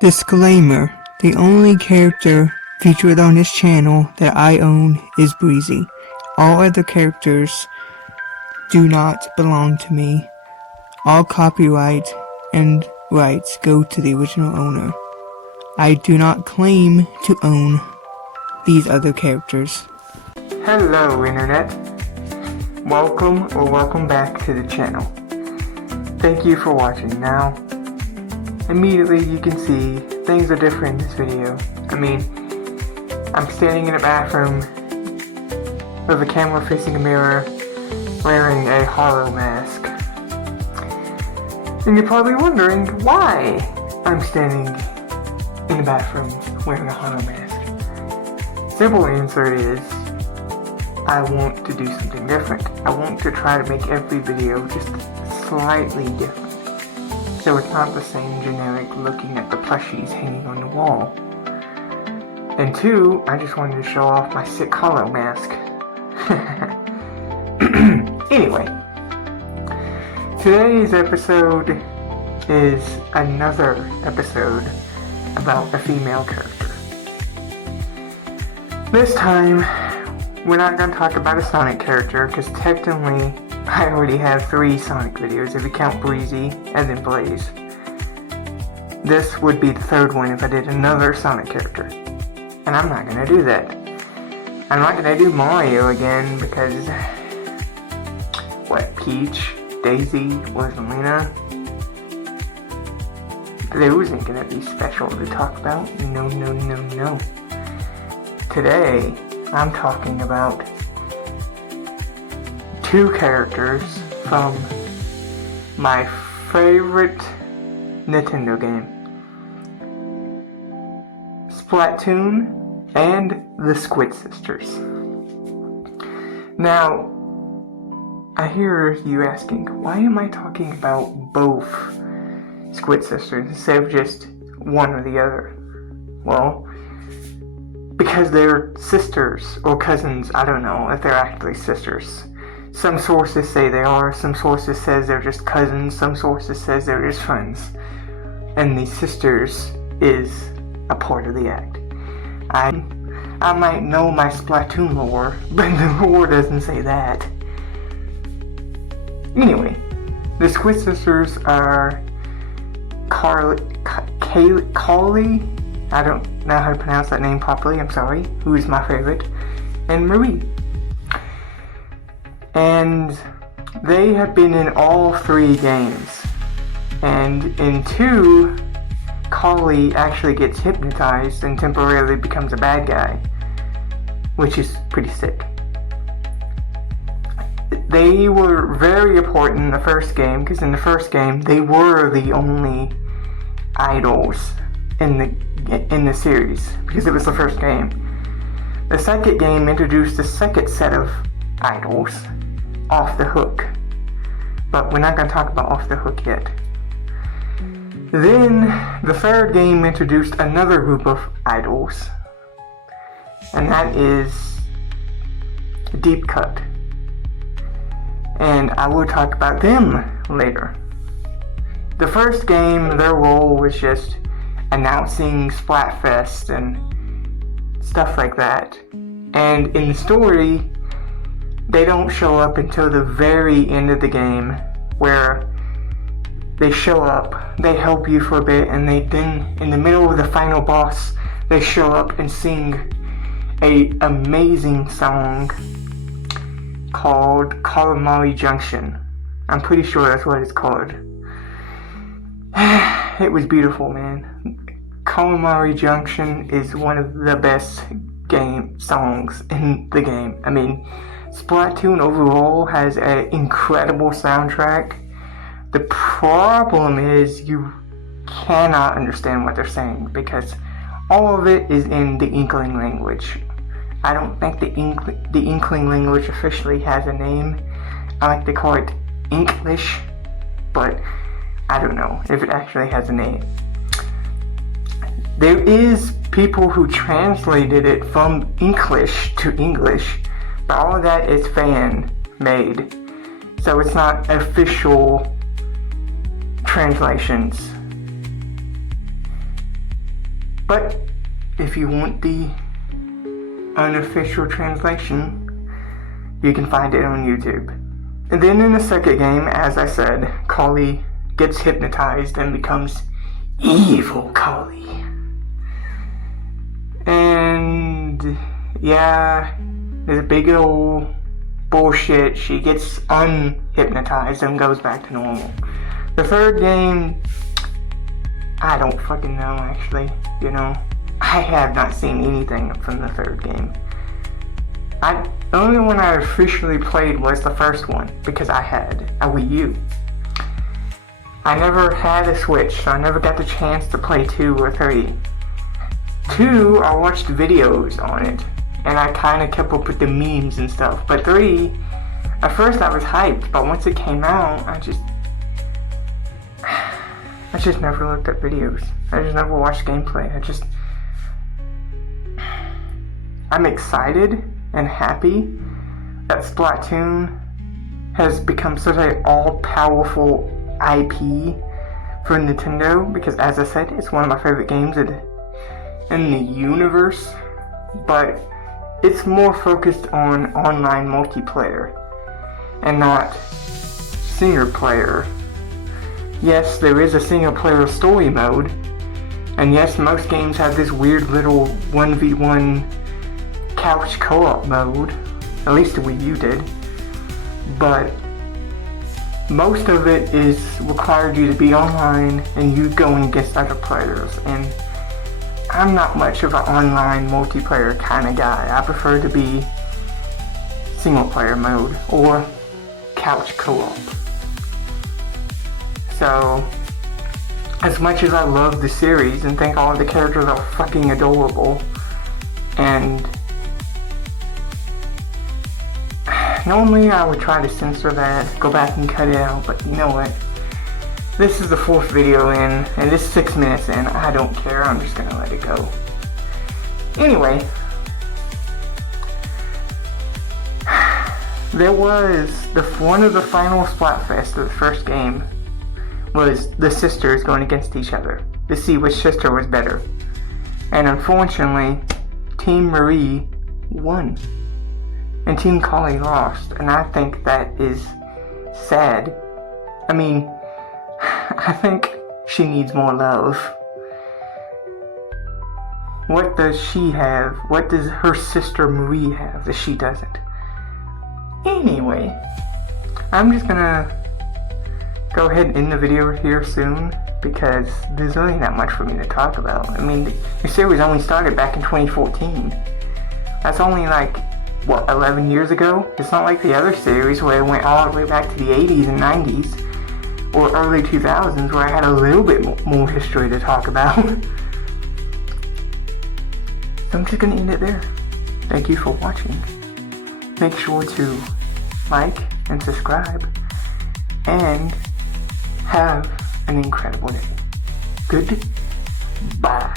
Disclaimer: the only character featured on this channel that I own is Breezy. All other characters do not belong to me. All copyright and rights go to the original owner. I do not claim to own these other characters. Hello, Internet. Welcome back to the channel. Thank you for watching. Now, immediately you can see things are different in this video. I'm standing in a bathroom with a camera facing a mirror, wearing a hollow mask. And you're probably wondering why I'm standing in the bathroom wearing a hollow mask. Simple answer is, I want to do something different. I want to try to make every video just slightly different. So it's not the same generic looking at the plushies hanging on the wall. And two, I just wanted to show off my sick hollow mask. Anyway, today's episode is another episode about a female character. This time, we're not going to talk about a Sonic character, because technically I already have 3 Sonic videos if you count Breezy and then Blaze. This would be the 3rd one if I did another Sonic character. And I'm not going to do that. I'm not going to do Mario again because... Peach, Daisy, Rosalina? Those ain't going to be special to talk about. No. Today, I'm talking about 2 characters from my favorite Nintendo game, Splatoon and the Squid Sisters. Now, I hear you asking, why am I talking about both Squid Sisters instead of just one or the other? Well, because they're sisters or cousins. I don't know if they're actually sisters. Some sources say they are, some sources says they're just cousins, some sources says they're just friends. And the sisters is a part of the act. I might know my Splatoon lore, but the lore doesn't say that. Anyway, the Squid Sisters are Carly, I don't know how to pronounce that name properly, I'm sorry, who is my favorite, and Marie. And they have been in all 3 games. And in 2, Carly actually gets hypnotized and temporarily becomes a bad guy, which is pretty sick. They were very important in the first game, because in the first game, they were the only idols in the series, because it was the first game. The second game introduced the second set of idols, Off the Hook, but we're not going to talk about Off the Hook yet. Then the 3rd game introduced another group of idols, and that is Deep Cut, and I will talk about them later. The first game, their role was just announcing Splatfest and stuff like that. And in the story, they don't show up until the very end of the game, where they show up, they help you for a bit, and they then, in the middle of the final boss, they show up and sing a amazing song called Calamari Junction. I'm pretty sure that's what it's called. It was beautiful, man. Calamari Junction is one of the best game songs in the game. Splatoon overall has an incredible soundtrack. The problem is you cannot understand what they're saying, because all of it is in the Inkling language. I don't think the Inkling language officially has a name. I like to call it Inklish, but I don't know if it actually has a name. There is people who translated it from Inklish to English, but all of that is fan-made, so it's not official translations. But if you want the unofficial translation, you can find it on YouTube. And then in the second game, as I said, Kali gets hypnotized and becomes evil Kali. And yeah, there's a big old bullshit. She gets unhypnotized and goes back to normal. The third game, I don't fucking know actually. I have not seen anything from the third game. The only one I officially played was the first one because I had a Wii U. I never had a Switch, so I never got the chance to play 2 or 3. 2, I watched videos on it, and I kind of kept up with the memes and stuff. But 3, at first I was hyped, but once it came out, I just never looked at videos. I just never watched gameplay. I'm excited and happy that Splatoon has become such an all-powerful IP for Nintendo, because as I said, it's one of my favorite games in the universe, but it's more focused on online multiplayer and not single player. Yes, there is a single player story mode, and yes, most games have this weird little 1v1 couch co-op mode, at least the Wii U did, but most of it is required you to be online and you going against other players, and I'm not much of an online multiplayer kind of guy. I prefer to be single player mode or couch co-op. So, as much as I love the series and think all of the characters are fucking adorable, and normally I would try to censor that, go back and cut it out, but you know what? This is the 4th video in, and this is 6 minutes in. I don't care, I'm just gonna let it go. Anyway, there was one of the final Splatfest of the first game was the sisters going against each other to see which sister was better. And unfortunately, Team Marie won. And Team Kali lost. And I think that is sad. I mean, I think she needs more love. What does she have? What does her sister Marie have that she doesn't? Anyway, I'm just gonna go ahead and end the video here soon, because there's really not much for me to talk about. I mean, the series only started back in 2014. That's only like, 11 years ago? It's not like the other series where it went all the way back to the 80s and 90s, or early 2000s, where I had a little bit more history to talk about. So I'm just gonna end it there. Thank you for watching. Make sure to like and subscribe, and have an incredible day. Goodbye.